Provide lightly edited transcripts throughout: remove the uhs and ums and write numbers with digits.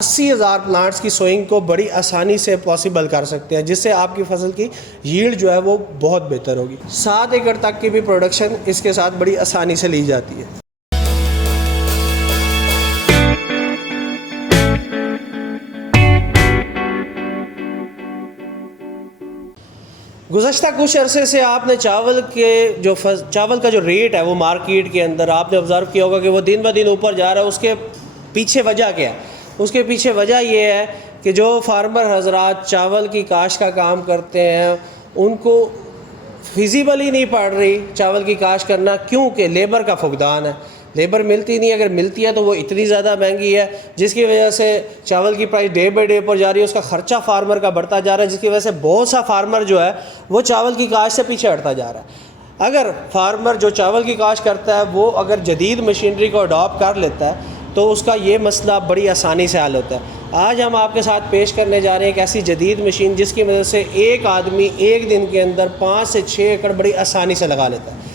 80,000 plants की sowing को बड़ी आसानी से पॉसिबल कर सकते हैं, जिससे आपकी फसल की यील्ड जो है वो बहुत बेहतर होगी। 7 एकड़ तक की भी प्रोडक्शन इसके साथ बड़ी आसानी से ली जाती है। गुज़श्ता कुछ अरसे से आपने चावल का जो रेट है वो मार्केट के अंदर आपने ऑब्ज़र्व किया होगा कि वो दिन ब दिन ऊपर जा रहा है। उसके पीछे वजह क्या है? उसके पीछे वजह ये है कि जो फार्मर हजरात चावल की काश्त का काम करते हैं उनको फिजिबल ही नहीं पड़ रही चावल की काश्त करना, क्योंकि लेबर का फुकदान है। लेबर मिलती नहीं, अगर मिलती है तो वो इतनी ज़्यादा महंगी है जिसकी वजह से चावल की प्राइस डे बाई डे पर जा रही है। उसका ख़र्चा फार्मर का बढ़ता जा रहा है, जिसकी वजह से बहुत सा फार्मर जो है वो चावल की काश्त से पीछे हटता जा रहा है। अगर फार्मर जो चावल की काश्त करता है वो अगर जदीद मशीनरी को अडॉप्ट कर लेता है तो उसका ये मसला बड़ी आसानी से हल होता है। आज हम आपके साथ पेश करने जा रहे हैं एक ऐसी जदीद मशीन जिसकी मदद से एक आदमी एक दिन के अंदर 5 से 6 एकड़ बड़ी आसानी से लगा लेता है।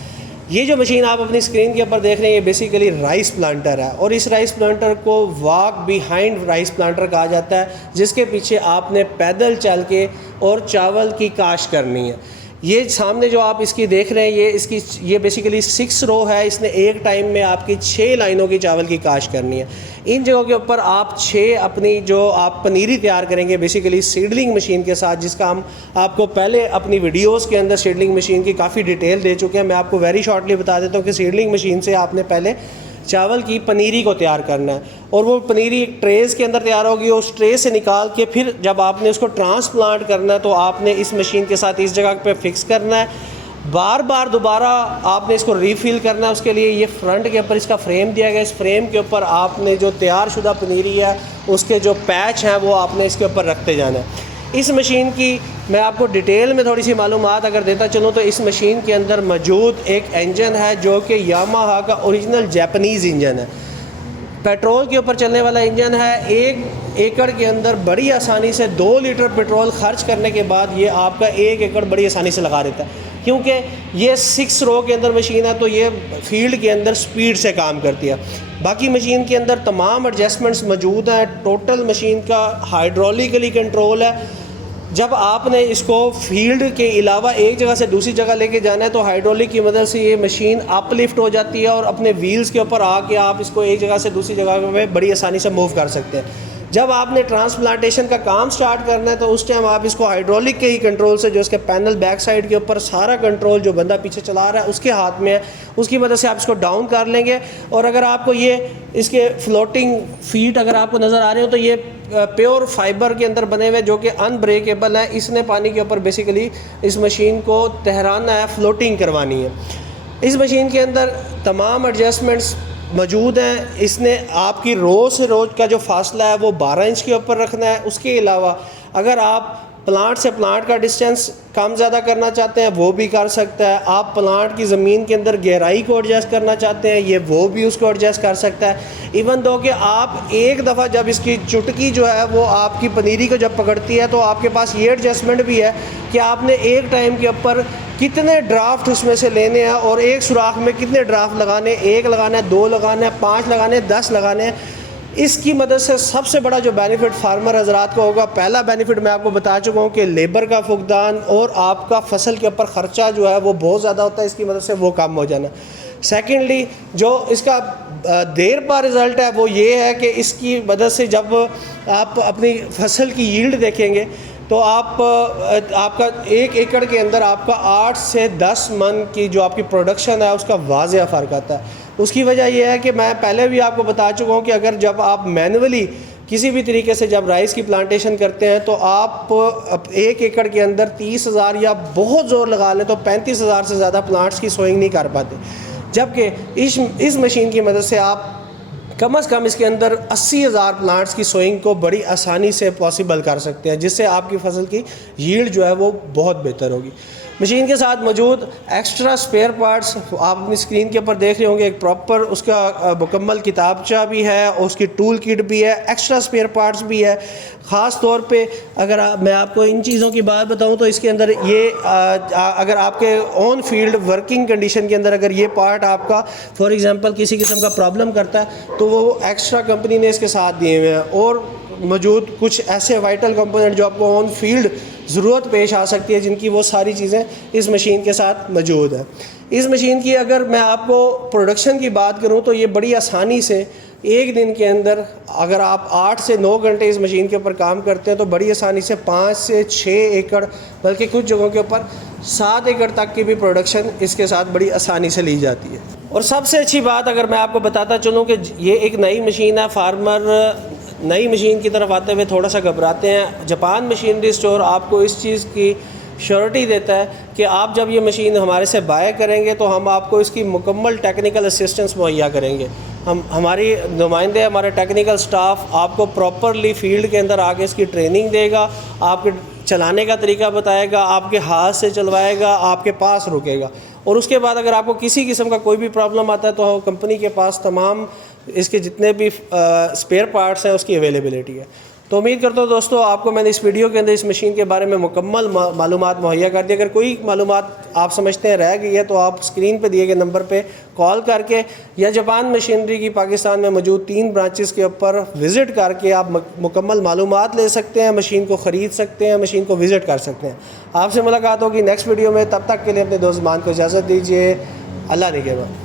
ये जो मशीन आप अपनी स्क्रीन के ऊपर देख रहे हैं ये बेसिकली राइस प्लांटर है, और इस राइस प्लांटर को वॉक बिहाइंड राइस प्लांटर कहा जाता है, जिसके पीछे आपने पैदल चल के और चावल की काश्त करनी है। ये सामने जो आप इसकी देख रहे हैं ये बेसिकली 6 रो है। इसने एक टाइम में आपकी 6 लाइनों की चावल की काश्त करनी है। इन जगहों के ऊपर आप 6 अपनी जो आप पनीरी तैयार करेंगे बेसिकली सीडलिंग मशीन के साथ, जिसका हम आपको पहले अपनी वीडियोस के अंदर सीडलिंग मशीन की काफ़ी डिटेल दे चुके हैं। मैं आपको वेरी शॉर्टली बता देता हूँ कि सीडलिंग मशीन से आपने पहले चावल की पनीरी को तैयार करना है, और वो पनीरी एक ट्रेस के अंदर तैयार होगी। उस ट्रे से निकाल के फिर जब आपने उसको ट्रांसप्लांट करना है तो आपने इस मशीन के साथ इस जगह पे फिक्स करना है। बार बार दोबारा आपने इसको रीफिल करना है। उसके लिए ये फ्रंट के ऊपर इसका फ्रेम दिया गया। इस फ्रेम के ऊपर आपने जो तैयार शुदा पनीरी है उसके जो पैच हैं वो आपने इसके ऊपर रखते जाना है। इस मशीन की मैं आपको डिटेल में थोड़ी सी मालूमात अगर देता चलूँ तो इस मशीन के अंदर मौजूद एक इंजन है जो कि यामाहा का ओरिजिनल जापानीज़ इंजन है। पेट्रोल के ऊपर चलने वाला इंजन है। 1 एकड़ के अंदर बड़ी आसानी से 2 लीटर पेट्रोल खर्च करने के बाद ये आपका 1 एकड़ बड़ी आसानी से लगा देता है, क्योंकि ये 6 रो के अंदर मशीन है तो ये फील्ड के अंदर स्पीड से काम करती है। बाकी मशीन के अंदर तमाम एडजस्टमेंट्स मौजूद हैं। टोटल मशीन का हाइड्रोलिकली कंट्रोल है। जब आपने इसको फील्ड के अलावा एक जगह से दूसरी जगह लेके जाना है तो हाइड्रोलिक की मदद से ये मशीन अपलिफ्ट हो जाती है और अपने व्हील्स के ऊपर आके आप इसको एक जगह से दूसरी जगह में बड़ी आसानी से मूव कर सकते हैं। जब आपने ट्रांसप्लांटेशन का काम स्टार्ट करना है तो उस टाइम आप इसको हाइड्रोलिक के ही कंट्रोल से, जो इसके पैनल बैक साइड के ऊपर सारा कंट्रोल जो बंदा पीछे चला रहा है उसके हाथ में है, उसकी मदद से आप इसको डाउन कर लेंगे। और अगर आपको ये इसके फ्लोटिंग फीट अगर आपको नज़र आ रहे हो तो ये प्योर फाइबर के अंदर बने हुए जो कि अनब्रेकेबल है। इसने पानी के ऊपर बेसिकली इस मशीन को तहराना है, फ्लोटिंग करवानी है। इस मशीन के अंदर तमाम एडजस्टमेंट्स मौजूद हैं। इसने आपकी रोज़ से रोज़ का जो फासला है वो 12 इंच के ऊपर रखना है। उसके अलावा अगर आप प्लांट से प्लांट का डिस्टेंस कम ज़्यादा करना चाहते हैं वो भी कर सकता है। आप प्लांट की ज़मीन के अंदर गहराई को एडजस्ट करना चाहते हैं ये वो भी उसको एडजस्ट कर सकता है। इवन दो कि आप एक दफ़ा जब इसकी चुटकी जो है वो आपकी पनीरी को जब पकड़ती है तो आपके पास ये एडजस्टमेंट भी है कि आपने एक टाइम के ऊपर कितने ड्राफ्ट उसमें से लेने हैं और एक सुराख में कितने ड्राफ्ट लगाने, 1 लगाना है, 2 लगाना है, 5 लगाने, 10 लगाने हैं। इसकी मदद से सबसे बड़ा जो बेनिफिट फार्मर हजरात को होगा, पहला बेनिफिट मैं आपको बता चुका हूँ कि लेबर का फुकदान और आपका फसल के ऊपर ख़र्चा जो है वो बहुत ज़्यादा होता है, इसकी मदद से वो कम हो जाना। सेकेंडली जो इसका देर पर रिज़ल्ट है वो ये है कि इसकी मदद से जब आप अपनी फसल की यील्ड देखेंगे तो आपका 1 एकड़ के अंदर आपका 8 से 10 मन की जो आपकी प्रोडक्शन है उसका वाज़ेह फ़र्क आता है। उसकी वजह यह है कि मैं पहले भी आपको बता चुका हूँ कि अगर जब आप मैनुअली किसी भी तरीके से जब राइस की प्लांटेशन करते हैं तो आप 1 एकड़ के अंदर 30,000 या बहुत ज़ोर लगा लें तो 35,000 से ज़्यादा प्लांट्स की सोइंग नहीं कर पाते, जबकि इस मशीन की मदद से आप कम से कम इसके अंदर 80,000 प्लांट्स की सोइंग को बड़ी आसानी से पॉसिबल कर सकते हैं, जिससे आपकी फसल की यील्ड जो है वो बहुत बेहतर होगी। मशीन के साथ मौजूद एक्स्ट्रा स्पेयर पार्ट्स आप अपनी स्क्रीन के ऊपर देख रहे होंगे। एक प्रॉपर उसका मुकम्मल किताबचा भी है और उसकी टूल किट भी है, एक्स्ट्रा स्पेयर पार्ट्स भी है। ख़ास तौर पे अगर मैं आपको इन चीज़ों की बात बताऊं तो इसके अंदर ये अगर आपके ऑन फील्ड वर्किंग कंडीशन के अंदर अगर ये पार्ट आपका फॉर एग्ज़ाम्पल किसी किस्म का प्रॉब्लम करता है तो वो एक्स्ट्रा कंपनी ने इसके साथ दिए हुए हैं। और मौजूद कुछ ऐसे वाइटल कंपोनेंट जो आपको ऑन फील्ड ज़रूरत पेश आ सकती है, जिनकी वो सारी चीज़ें इस मशीन के साथ मौजूद है। इस मशीन की अगर मैं आपको प्रोडक्शन की बात करूं तो ये बड़ी आसानी से एक दिन के अंदर अगर आप 8 से 9 घंटे इस मशीन के ऊपर काम करते हैं तो बड़ी आसानी से 5 से 6 एकड़, बल्कि कुछ जगहों के ऊपर 7 एकड़ तक की भी प्रोडक्शन इसके साथ बड़ी आसानी से ली जाती है। और सबसे अच्छी बात अगर मैं आपको बताता चलूँ कि ये एक नई मशीन है, फार्मर नई मशीन की तरफ आते हुए थोड़ा सा घबराते हैं। जापान मशीनरी स्टोर आपको इस चीज़ की श्योरिटी देता है कि आप जब ये मशीन हमारे से बाय करेंगे तो हम आपको इसकी मुकम्मल टेक्निकल असिस्टेंस मुहैया करेंगे। हमारी नुमाइंदे, हमारे टेक्निकल स्टाफ आपको प्रॉपरली फील्ड के अंदर आके इसकी ट्रेनिंग देगा, आपके चलाने का तरीका बताएगा, आपके हाथ से चलवाएगा, आपके पास रुकेगा। और उसके बाद अगर आपको किसी किस्म का कोई भी प्रॉब्लम आता है तो कंपनी के पास तमाम इसके जितने भी स्पेयर पार्ट्स हैं उसकी अवेलेबिलिटी है। तो उम्मीद करता हूँ दोस्तों आपको मैंने इस वीडियो के अंदर इस मशीन के बारे में मुकम्मल मालूमात मुहैया कर दी। अगर कोई मालूमात आप समझते हैं रह गई है तो आप स्क्रीन पे दिए गए नंबर पे कॉल करके या जापान मशीनरी की पाकिस्तान में मौजूद 3 ब्रांचेस के ऊपर विज़िट करके आप मुकम्मल मालूमात ले सकते हैं, मशीन को ख़रीद सकते हैं, मशीन को विज़िट कर सकते हैं। आपसे मुलाकात होगी नेक्स्ट वीडियो में, तब तक के लिए अपने दोस्त मान को इजाज़त दीजिए। अल्लाह निगहबान।